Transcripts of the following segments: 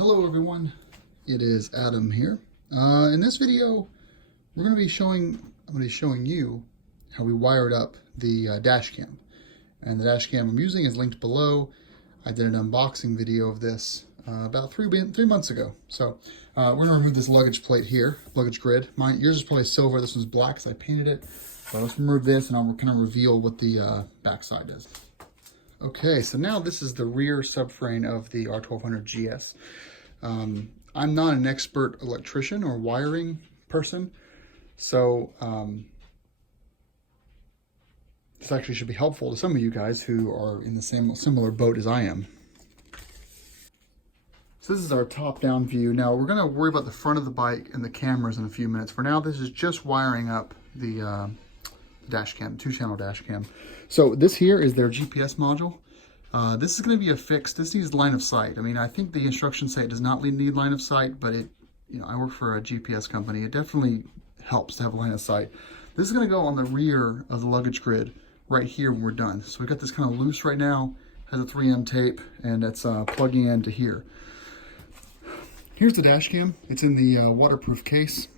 Hello everyone, it is Adam here. In this video, I'm going to be showing you how we wired up the dash cam. And the dash cam I'm using is linked below. I did an unboxing video of this about three months ago. So we're going to remove this luggage plate here, luggage grid. Yours is probably silver, this one's black because I painted it. So let's remove this and I'll kind of reveal what the back side is. Okay, so now this is the rear subframe of the R1200GS. I'm not an expert electrician or wiring person, so this actually should be helpful to some of you guys who are in the similar boat as I am. So this is our top-down view. Now we're going to worry about the front of the bike and the cameras in a few minutes. For now, this is just wiring up the dash cam, 2-channel dash cam. So this here is their GPS module. This is going to be a fixed. This needs line of sight. I mean, I think the instructions say it does not need line of sight, but I work for a GPS company. It definitely helps to have a line of sight. This is going to go on the rear of the luggage grid right here when we're done. So we've got this kind of loose right now, has a 3M tape, and it's plugging into here. Here's the dash cam. It's in the waterproof case.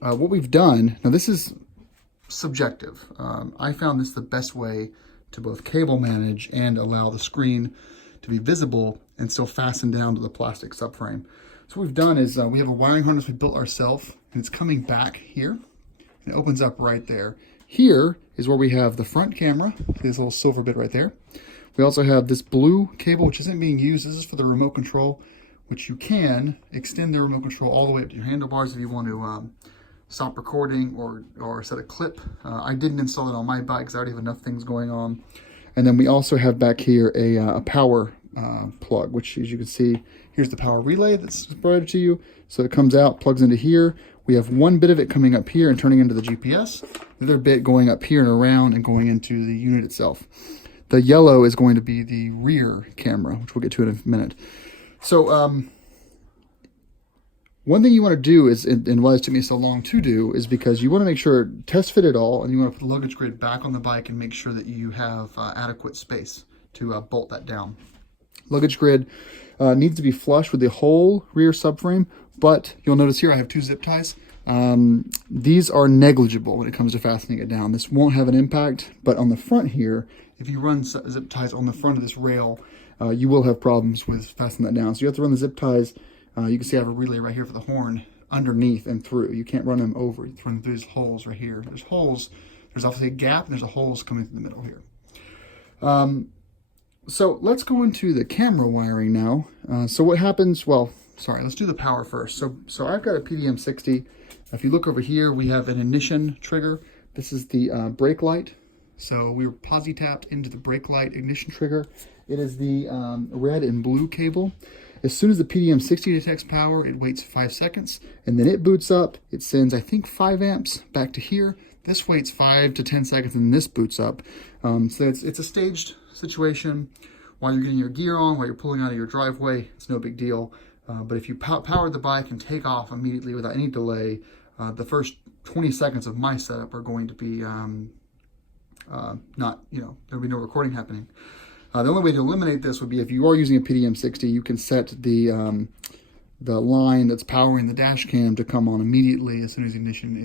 What we've done, now this is subjective. I found this the best way to both cable manage and allow the screen to be visible and still fasten down to the plastic subframe. So what we've done is we have a wiring harness we built ourselves, and it's coming back here, and it opens up right there. Here is where we have the front camera, this little silver bit right there. We also have this blue cable, which isn't being used. This is for the remote control, which you can extend the remote control all the way up to your handlebars if you want to stop recording or set a clip. I didn't install it on my bike because I already have enough things going on. And then we also have back here a power plug, which, as you can see, here's the power relay that's provided to you. So it comes out, plugs into here. We have one bit of it coming up here and turning into the GPS. The other bit going up here and around and going into the unit itself. The yellow is going to be the rear camera, which we'll get to in a minute. So one thing you want to do is, and why it took me so long to do, is because you want to make sure, test fit it all, and you want to put the luggage grid back on the bike and make sure that you have adequate space to bolt that down. Luggage grid needs to be flush with the whole rear subframe, but you'll notice here I have 2 zip ties. These are negligible when it comes to fastening it down. This won't have an impact, but on the front here, if you run zip ties on the front of this rail, you will have problems with fastening that down. So you have to run the zip ties. You can see I have a relay right here for the horn underneath and through. You can't run them over. You run through these holes right here. There's holes. There's obviously a gap, and there's a holes coming through the middle here. So let's go into the camera wiring now. So what happens? Well, sorry. Let's do the power first. So I've got a PDM60. If you look over here, we have an ignition trigger. This is the brake light. So we were posi tapped into the brake light ignition trigger. It is the red and blue cable. As soon as the PDM60 detects power, it waits 5 seconds, and then it boots up. It sends, I think, 5 amps back to here. This waits 5 to 10 seconds, and this boots up. So it's a staged situation. While you're getting your gear on, while you're pulling out of your driveway, it's no big deal. But if you power the bike and take off immediately without any delay, the first 20 seconds of my setup are going to be there'll be no recording happening. The only way to eliminate this would be if you are using a PDM60, you can set the line that's powering the dash cam to come on immediately as soon as ignition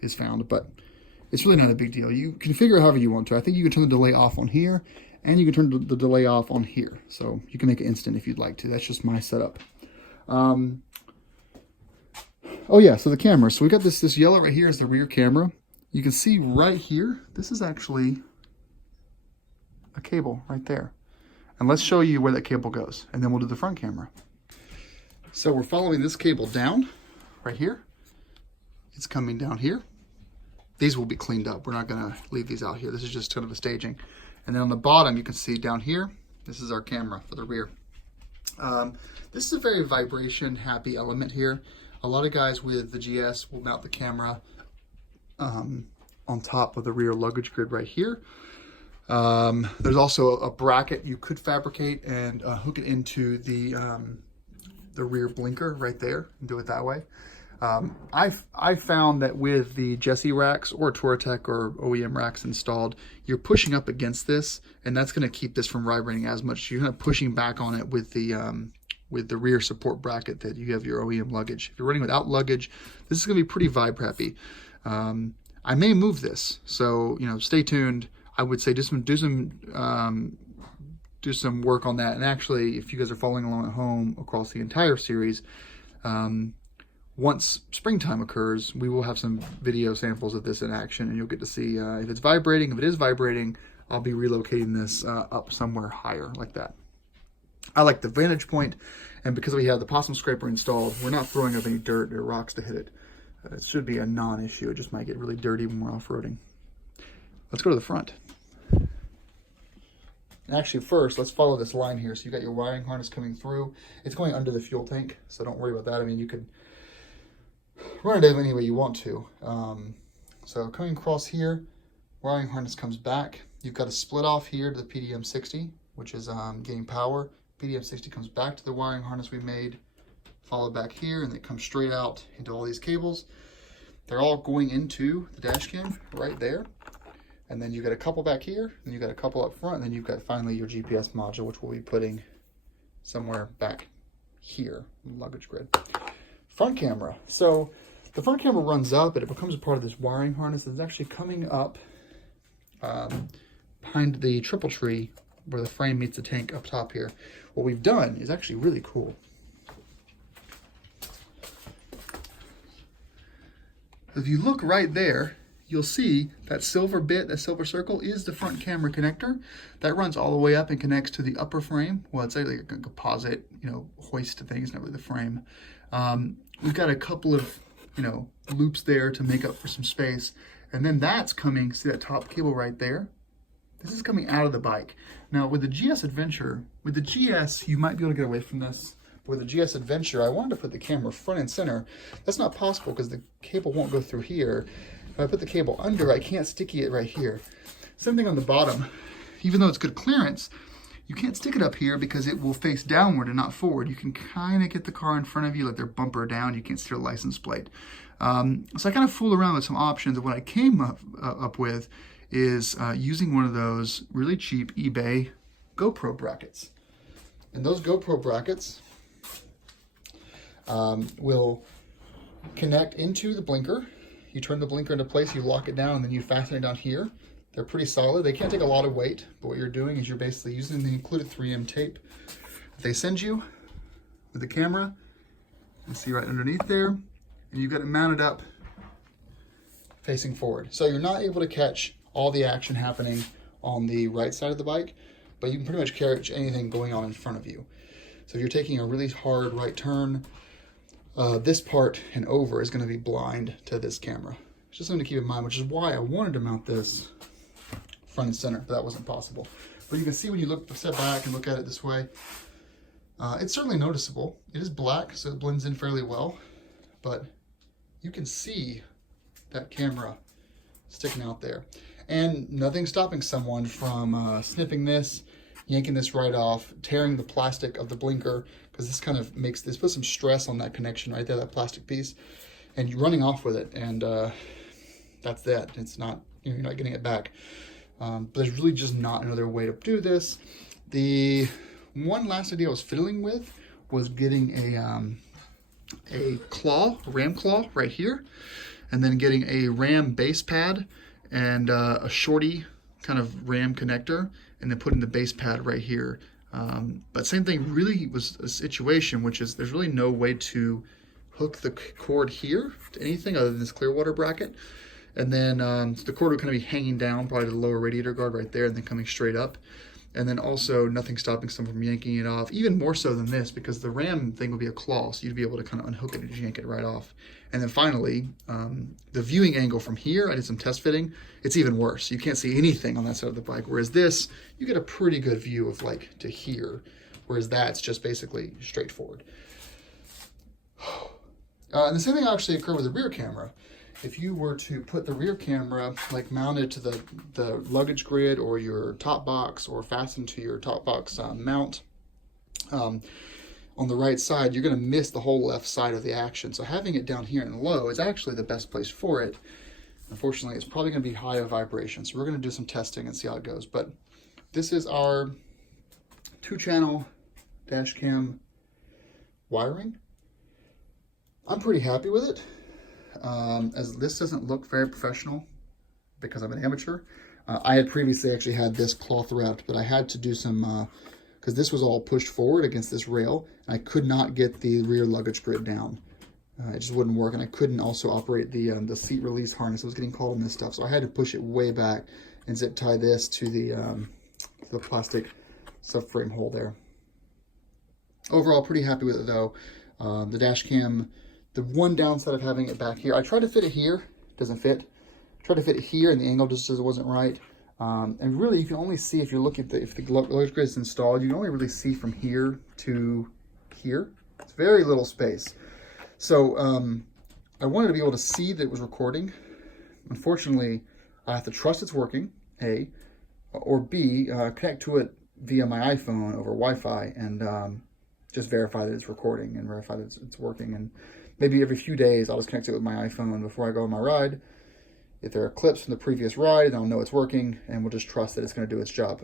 is found. But it's really not a big deal. You can configure it however you want to. I think you can turn the delay off on here, and you can turn the delay off on here. So you can make it instant if you'd like to. That's just my setup. Oh yeah, so the camera. So we got this yellow right here is the rear camera. You can see right here, this is actually a cable right there. And let's show you where that cable goes, and then we'll do the front camera. So we're following this cable down right here. It's coming down here. These will be cleaned up. We're not going to leave these out here. This is just kind of a staging. And then on the bottom, you can see down here, this is our camera for the rear. This is a very vibration happy element here. A lot of guys with the GS will mount the camera on top of the rear luggage grid right here. There's also a bracket you could fabricate and hook it into the rear blinker right there and do it that way. I found that with the Jesse racks or Touratech or OEM racks installed, you're pushing up against this, and that's going to keep this from vibrating as much. You're kind of pushing back on it with the with the rear support bracket that you have your OEM luggage. If you're running without luggage, this is going to be pretty vibe happy. I may move this, so stay tuned. I would say do some work on that. And actually, if you guys are following along at home across the entire series, once springtime occurs, we will have some video samples of this in action, and you'll get to see if it's vibrating. If it is vibrating, I'll be relocating this up somewhere higher like that. I like the vantage point, and because we have the possum scraper installed, we're not throwing up any dirt or rocks to hit it. It should be a non-issue. It just might get really dirty when we're off-roading. Let's go to the front. Actually, first, let's follow this line here. So you got your wiring harness coming through. It's going under the fuel tank, so don't worry about that. I mean, you could run it any way you want to. So coming across here, wiring harness comes back. You've got a split off here to the PDM60, which is getting power. PDM60 comes back to the wiring harness we made, follow back here, and it comes straight out into all these cables. They're all going into the dash cam right there. And then you've got a couple back here, and you've got a couple up front, and then you've got finally your GPS module, which we'll be putting somewhere back here in the luggage grid. Front camera. So the front camera runs up, and it becomes a part of this wiring harness that's actually coming up behind the triple tree where the frame meets the tank up top here. What we've done is actually really cool. If you look right there, you'll see that silver bit, that silver circle, is the front camera connector. That runs all the way up and connects to the upper frame. Well, it's like a composite, hoist thing. It's not really the frame. We've got a couple of, loops there to make up for some space. And then that's coming, see that top cable right there? This is coming out of the bike. Now, with the GS Adventure, with the GS, you might be able to get away from this. With the GS Adventure, I wanted to put the camera front and center. That's not possible because the cable won't go through here. If I put the cable under, I can't sticky it right here. Same thing on the bottom. Even though it's good clearance, you can't stick it up here because it will face downward and not forward. You can kind of get the car in front of you, let their bumper down. You can't steer the license plate. So I kind of fooled around with some options, and what I came up with is using one of those really cheap eBay GoPro brackets. And those GoPro brackets will connect into the blinker. You turn the blinker into place, you lock it down, and then you fasten it down here. They're pretty solid. They can't take a lot of weight, but what you're doing is you're basically using the included 3M tape that they send you with the camera. You see right underneath there, and you've got it mounted up facing forward. So you're not able to catch all the action happening on the right side of the bike, but you can pretty much catch anything going on in front of you. So if you're taking a really hard right turn, this part and over is going to be blind to this camera. It's just something to keep in mind, which is why I wanted to mount this front and center, but that wasn't possible. But you can see when you step back and look at it this way, it's certainly noticeable. It is black, so it blends in fairly well, but you can see that camera sticking out there. And nothing's stopping someone from snipping this, yanking this right off, tearing the plastic of the blinker, because this kind of puts some stress on that connection right there, that plastic piece, and you're running off with it, and that's that. It's not, you're not getting it back. But there's really just not another way to do this. The one last idea I was fiddling with was getting a ram claw right here, and then getting a ram base pad and a shorty kind of ram connector, and then putting the base pad right here. But same thing really was a situation, which is there's really no way to hook the cord here to anything other than this clear water bracket. And then the cord would kind of be hanging down probably to the lower radiator guard right there, and then coming straight up. And then also nothing stopping someone from yanking it off, even more so than this, because the ram thing would be a claw, so you'd be able to kind of unhook it and just yank it right off. And then finally, the viewing angle from here, I did some test fitting, it's even worse. You can't see anything on that side of the bike, whereas this, you get a pretty good view of like to here, whereas that's just basically straightforward. And the same thing actually occurred with the rear camera. If you were to put the rear camera like mounted to the luggage grid or your top box, or fastened to your top box mount on the right side, you're going to miss the whole left side of the action. So having it down here and low is actually the best place for it. Unfortunately, it's probably going to be high of vibration, so we're going to do some testing and see how it goes. But this is our 2-channel dash cam wiring. I'm pretty happy with it. As this doesn't look very professional because I'm an amateur. I had previously actually had this cloth wrapped, but I had to do some, because this was all pushed forward against this rail, and I could not get the rear luggage grid down. It just wouldn't work, and I couldn't also operate the seat release harness. It was getting caught in this stuff, so I had to push it way back and zip tie this to the plastic subframe hole there. Overall, pretty happy with it though. The dash cam, the one downside of having it back here, I tried to fit it here, doesn't fit. I tried to fit it here, and the angle just wasn't right. And really, you can only see if you look at if the luggage grid is installed, you can only really see from here to here. It's very little space. So I wanted to be able to see that it was recording. Unfortunately, I have to trust it's working, A, or B, connect to it via my iPhone over Wi-Fi and just verify that it's recording and verify that it's working. And maybe every few days, I'll just connect it with my iPhone before I go on my ride. If there are clips from the previous ride, then I'll know it's working, and we'll just trust that it's going to do its job.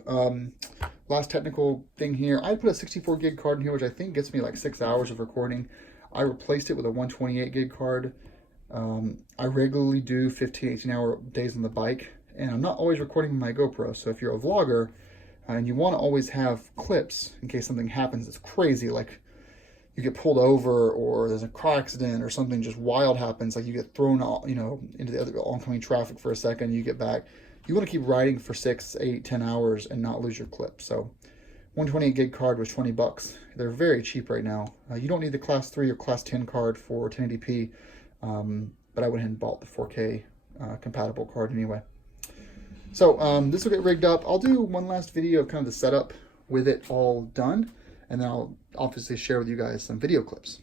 Last technical thing here, I put a 64 gig card in here, which I think gets me like 6 hours of recording. I replaced it with a 128 gig card. I regularly do 15, 18 hour days on the bike, and I'm not always recording with my GoPro. So if you're a vlogger and you want to always have clips in case something happens that's crazy, like you get pulled over or there's a car accident or something just wild happens, like you get thrown, into the other oncoming traffic for a second, you get back. You want to keep riding for 6, 8, 10 hours and not lose your clip. So 128 gig card was 20 bucks. They're very cheap right now. You don't need the class 3 or class 10 card for 1080p, but I went ahead and bought the 4K compatible card anyway. So this will get rigged up. I'll do one last video of kind of the setup with it all done, and then I'll obviously share with you guys some video clips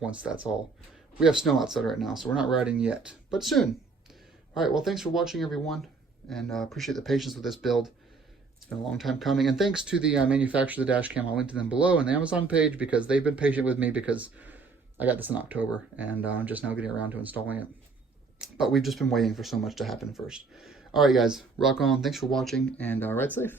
once that's all. We have snow outside right now, so we're not riding yet, but soon. All right, well, thanks for watching, everyone, and appreciate the patience with this build. It's been a long time coming, and thanks to the manufacturer of the dash cam. I'll link to them below on the Amazon page because they've been patient with me because I got this in October, and I'm just now getting around to installing it. But we've just been waiting for so much to happen first. All right, guys, rock on. Thanks for watching, and ride safe.